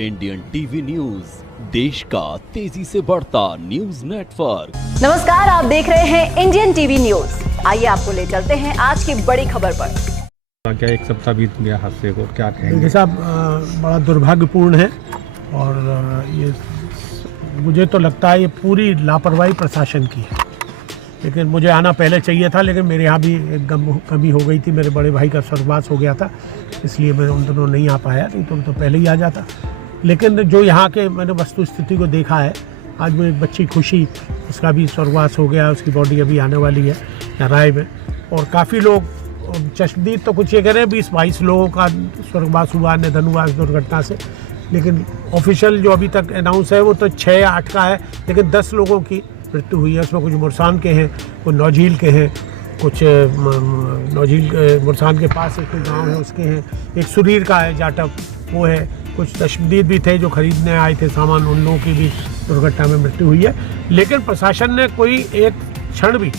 Indian TV news, देश का तेजी से बढ़ता न्यूज नेटवर्क। नमस्कार, आप देख रहे हैं इंडियन टीवी न्यूज। आइए आपको ले चलते हैं आज की बड़ी खबर पर। क्या एक सप्ताह बीत गया हादसे को, क्या कहेंगे? साहब, बड़ा दुर्भाग्यपूर्ण है और ये मुझे तो लगता है ये पूरी लापरवाही प्रशासन की है। लेकिन मुझे आना पहले चाहिए था, लेकिन मेरे यहाँ भी एक कमी हो गई थी। मेरे बड़े भाई का स्वर्गवास हो गया था, इसलिए मैं उन दिनों नहीं आ पाया, नहीं तो पहले ही आ जाता। लेकिन जो यहाँ के मैंने वस्तु स्थिति को देखा है, आज वो एक बच्ची खुशी, उसका भी स्वर्गवास हो गया, उसकी बॉडी अभी आने वाली है राय में। और काफ़ी लोग, चश्मदीद तो कुछ ये कह रहे हैं 20-22 लोगों का स्वर्गवास हुआ, निधन हुआ इस दुर्घटना से। लेकिन ऑफिशियल जो अभी तक अनाउंस है वो तो 6 या 8 का है, लेकिन 10 लोगों की मृत्यु हुई है। उसमें कुछ मुरसान के हैं, कुछ नौझील के हैं, कुछ नौझील मुरसान के पास एक गांव है उसके हैं, एक सुरीर का है जाटव वो है, कुछ तशदीद भी थे जो खरीदने आए थे सामान, उन लोगों की भी दुर्घटना में मृत्यु हुई है। लेकिन प्रशासन ने कोई एक क्षण भी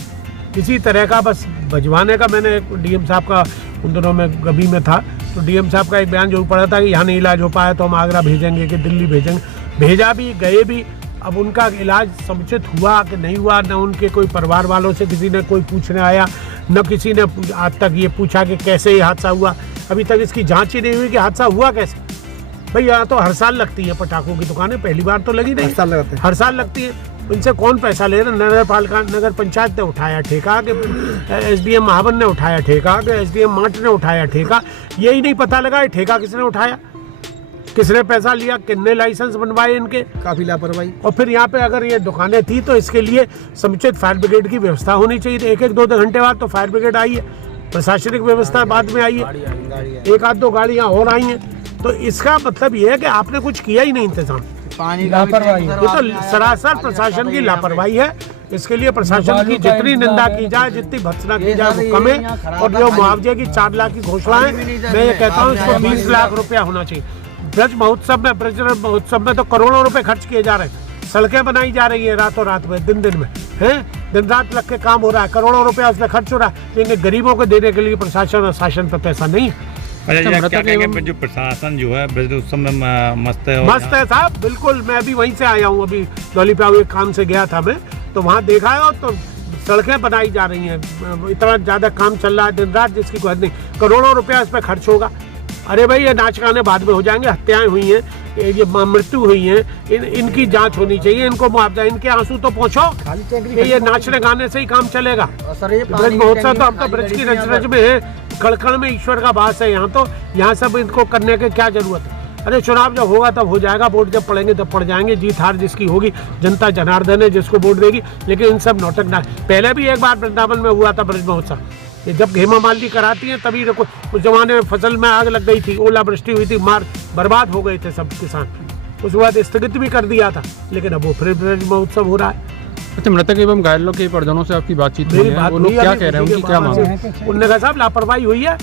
किसी तरह का, बस भजवाने का, मैंने डीएम साहब का उन दिनों में गबी में था तो डीएम साहब का एक बयान जरूर पड़ा था कि यहाँ नहीं इलाज हो पाया तो हम आगरा भेजेंगे कि दिल्ली भेजेंगे। भेजा भी, गए भी। अब उनका इलाज समुचित हुआ कि नहीं हुआ, न उनके कोई परिवार वालों से किसी ने कोई पूछने आया, न किसी ने आज तक ये पूछा कि कैसे ये हादसा हुआ। अभी तक इसकी जांच ही नहीं हुई कि हादसा हुआ कैसे। भाई यहाँ तो हर साल लगती है पटाखों की दुकानें, पहली बार तो लगी नहीं, हर साल लगती है। इनसे कौन पैसा ले रहा? नगर पालिका, नगर पंचायत ने उठाया ठेका कि एसडीएम महावन ने उठाया ठेका कि एसडीएम माट ने उठाया ठेका। यही नहीं पता लगा ये ठेका किसने उठाया, किसने पैसा लिया, कितने लाइसेंस बनवाए इनके। काफ़ी लापरवाही। और फिर यहाँ पे अगर ये दुकानें थी तो इसके लिए समुचित फायर ब्रिगेड की व्यवस्था होनी चाहिए। एक-एक, 2-2 घंटे बाद तो फायर ब्रिगेड आई है, प्रशासनिक व्यवस्था बाद में आई है, 1-2 गाड़ियाँ और आई हैं। तो इसका मतलब ये है कि आपने कुछ किया ही नहीं इंतजाम। लापरवाही, ये तो सरासर प्रशासन की लापरवाही है। इसके लिए प्रशासन की जितनी निंदा की जाए, जितनी भर्त्सना की जाए वो कम है। और जो मुआवजे की 4 लाख की घोषणा है, मैं ये कहता हूँ इसको 20 लाख रुपया होना चाहिए। ब्रज महोत्सव में तो करोड़ों रुपए खर्च किए जा रहे हैं, सड़कें बनाई जा रही है रातों रात में, दिन दिन में हैं, दिन रात लग के काम हो रहा है, करोड़ों रुपया उसमें खर्च हो रहा है। लेकिन गरीबों को देने के लिए प्रशासन और शासन पर पैसा नहीं है। क्या कहेंगे जो प्रशासन जो है ब्रज उत्सव में मस्त है? मस्त है साहब, बिल्कुल। मैं अभी वहीं से आया हूँ, अभी दौलीप्याऊ एक काम से गया था मैं, तो वहाँ देखा है। और तो सड़कें बनाई जा रही हैं, इतना ज़्यादा काम चल रहा है दिन रात, जिसकी कोई हद नहीं। करोड़ों रुपया इस पर खर्च होगा। अरे भाई, ये नाच गाने बाद में हो जाएंगे, हत्याएं हुई हैं, ये मृत्यु हुई हैं, इनकी जांच होनी चाहिए, इनको मुआवजा, इनके आंसू तो पहुँचो कि ये नाचने गाने से ही काम चलेगा। ब्रज महोत्सव तो हम तो ब्रज की रच में है, कड़कड़ में ईश्वर का वास है यहाँ। तो यहाँ सब इनको करने की क्या जरूरत है? अरे चुनाव जब होगा तब हो जाएगा, वोट जब पड़ेंगे तब पड़ जाएंगे। जीत हार जिसकी होगी, जनता जनार्दन है, जिसको वोट देगी। लेकिन इन सब नौटंक ना, पहले भी एक बार वृंदावन में हुआ था ब्रज महोत्सव, ये जब हेमा मालिनी कराती है तभी उस जमाने में फसल में आग लग गई थी, ओलावृष्टि हुई थी, बर्बाद हो गए थे सब किसान। उसके बाद स्थगित भी कर दिया था, लेकिन अब वो फिर ब्रज महोत्सव हो रहा है। अच्छा, मृतक एवं घायलों के परिजनों से आपकी बातचीत हुई है? वो लोग क्या कह रहे हैं, उनकी क्या मांग है? उन्होंने कहा साहब लापरवाही हुई है,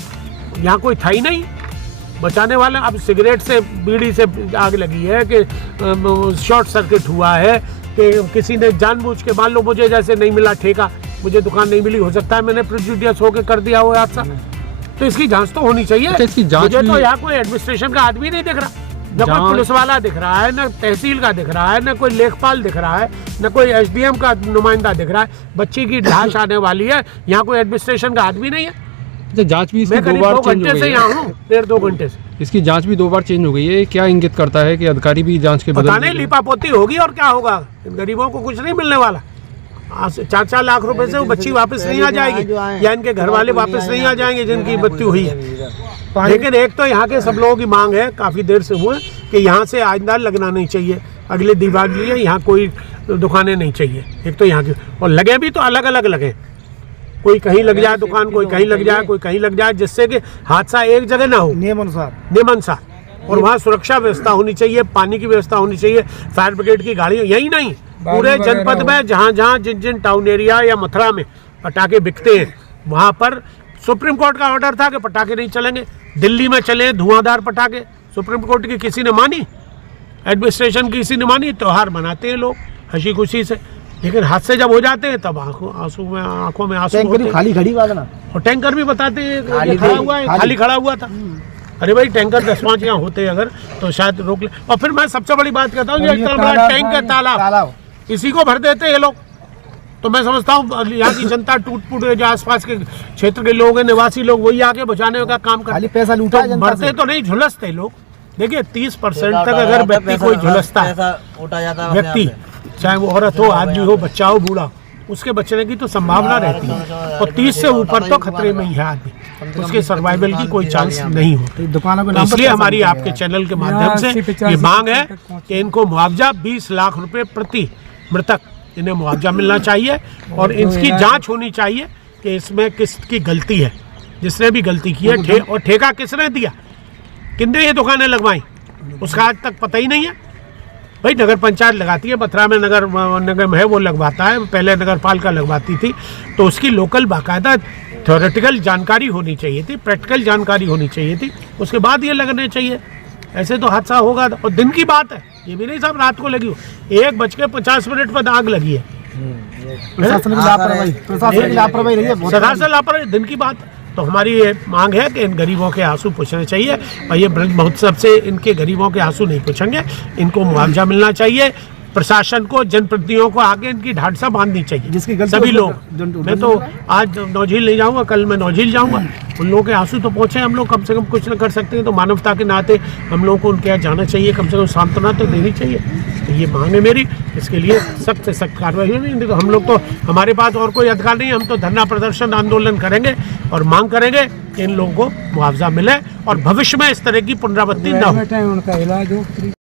यहाँ कोई था ही नहीं बचाने वाला। अब सिगरेट से, बीड़ी से आग लगी है कि शॉर्ट सर्किट हुआ है कि किसी ने जानबूझ के, मान लो मुझे जैसे नहीं मिला ठेका, मुझे दुकान नहीं मिली, हो सकता है मैंने प्रेजुडियस होकर कर दिया हो हादसा। तो इसकी जांच तो होनी चाहिए। मुझे तो यहाँ कोई एडमिनिस्ट्रेशन का आदमी नहीं दिख रहा, न कोई पुलिस वाला दिख रहा है, न तहसील का दिख रहा है, न कोई लेखपाल दिख रहा है, न कोई एसडीएम का नुमाइंदा दिख रहा है। बच्ची की लाश आने वाली है, यहाँ कोई एडमिनिस्ट्रेशन का आदमी नहीं है। जांच भी इसकी 2 बार चेंज हो गई है। यहाँ हूँ 1.5-2 घंटे से। इसकी जांच भी 2 बार चेंज हो गई है। क्या इंगित करता है कि अधिकारी भी जांच के बदले? पता नहीं, लिपापोती होगी और क्या होगा। गरीबों को कुछ नहीं मिलने वाला। 4-4 लाख रुपए से वो बच्ची वापस नहीं आ जाएगी, या इनके घर वाले वापस नहीं आ जाएंगे जिनकी मृत्यु हुई है। लेकिन एक तो यहाँ के सब लोगों की मांग है, काफ़ी देर से हुए, कि यहाँ से आइंदा लगना नहीं चाहिए। अगले दिवाली है, यहाँ कोई दुकानें नहीं चाहिए। एक तो यहाँ की, और लगे भी तो अलग अलग लगे, कोई कहीं लग जाए दुकान, कोई कहीं लग जाए, कोई कहीं लग जाए, जिससे कि हादसा एक जगह ना हो, नियमानुसार। और वहाँ सुरक्षा व्यवस्था होनी चाहिए, पानी की व्यवस्था होनी चाहिए, फायर ब्रिगेड की गाड़ियाँ, यही नहीं पूरे जनपद में जहाँ जिन टाउन एरिया या मथुरा में पटाखे बिकते हैं, वहाँ पर सुप्रीम कोर्ट का ऑर्डर था कि पटाखे नहीं चलेंगे। दिल्ली में चले धुआंधार पटाखे, सुप्रीम कोर्ट की किसी ने मानी, एडमिनिस्ट्रेशन की किसी ने मानी। त्यौहार मनाते हैं लोग हंसी खुशी से, लेकिन हादसे जब हो जाते हैं तब आंखों में आंसू होते हैं। खाली खड़ी बात ना, और टैंकर भी बताते हैं खाली खड़ा हुआ था। अरे भाई टैंकर 10-5 यहाँ होते अगर तो शायद रोक ले। और फिर मैं सबसे बड़ी बात कहता हूँ, ये इतना बड़ा टैंक है, तालाब, इसी को भर देते ये लोग। तो मैं समझता हूँ यहाँ की जनता टूट फूट जो आसपास के क्षेत्र के लोग हैं, निवासी लोग, वही आके बचाने का काम करते, पैसा लूटा तो भरते तो नहीं, झुलसते लोग। देखिए 30% तक अगर व्यक्ति कोई झुलसता है, व्यक्ति चाहे वो औरत हो, आदमी हो, बच्चा हो, बूढ़ा, उसके बचने की तो संभावना रहती है। और 30 से ऊपर तो खतरे में ही है आदमी, उसके सर्वाइवल की कोई चांस नहीं होती। दुकानों तो इसलिए हमारी आपके चैनल के माध्यम से ये मांग है कि इनको मुआवजा 20 लाख रुपए प्रति मृतक, इन्हें मुआवजा मिलना चाहिए और इनकी जांच होनी चाहिए कि इसमें किसकी गलती है, जिसने भी गलती की है। और ठेका किसने दिया, किसने ये दुकानें लगवाई, उसका आज तक पता ही नहीं है। भाई नगर पंचायत लगाती है, मथुरा में नगर में है, वो लगवाता है, पहले नगर पालिका लगवाती थी, तो उसकी लोकल बाकायदा थ्योरेटिकल जानकारी होनी चाहिए थी, प्रैक्टिकल जानकारी होनी चाहिए थी, उसके बाद ये लगने चाहिए। ऐसे तो हादसा होगा। और दिन की बात है, ये भी नहीं साहब रात को लगी हो, 1:50 पर आग लगी है। प्रशासन की लापरवाही रही है, सरासर लापरवाही, दिन की बात। तो हमारी ये मांग है कि इन गरीबों के आंसू पोंछने चाहिए और ये ब्रज महोत्सव से इनके गरीबों के आंसू नहीं पोंछेंगे, इनको मुआवजा मिलना चाहिए। प्रशासन को, जनप्रतिनिधियों को आगे इनकी ढांढसा बांधनी चाहिए, जिसकी गलती सभी लोग। मैं तो आज नौझील नहीं जाऊंगा, कल मैं नौझील जाऊंगा, उन लोगों के आंसू तो पहुंचे। हम लोग कम से कम कुछ न कर सकते हैं, तो मानवता के नाते हम लोगों को उनके यहाँ जाना चाहिए, कम से कम सांत्वना तो देनी चाहिए। तो ये मांग है मेरी, इसके लिए सख्त से सख्त कार्रवाई होनी। नहीं तो हम लोग तो, हमारे पास और कोई अधिकार नहीं, हम तो धरना प्रदर्शन आंदोलन करेंगे और मांग करेंगे कि इन लोगों को मुआवजा मिले और भविष्य में इस तरह की पुनरावृत्ति न हो।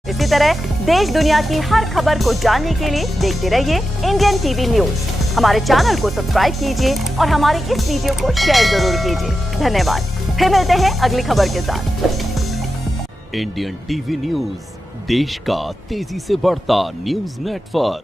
इसी तरह देश दुनिया की हर खबर को जानने के लिए देखते रहिए इंडियन टीवी न्यूज। हमारे चैनल को सब्सक्राइब कीजिए और हमारे इस वीडियो को शेयर जरूर कीजिए। धन्यवाद। फिर मिलते हैं अगली खबर के साथ। इंडियन टीवी न्यूज, देश का तेजी से बढ़ता न्यूज नेटवर्क।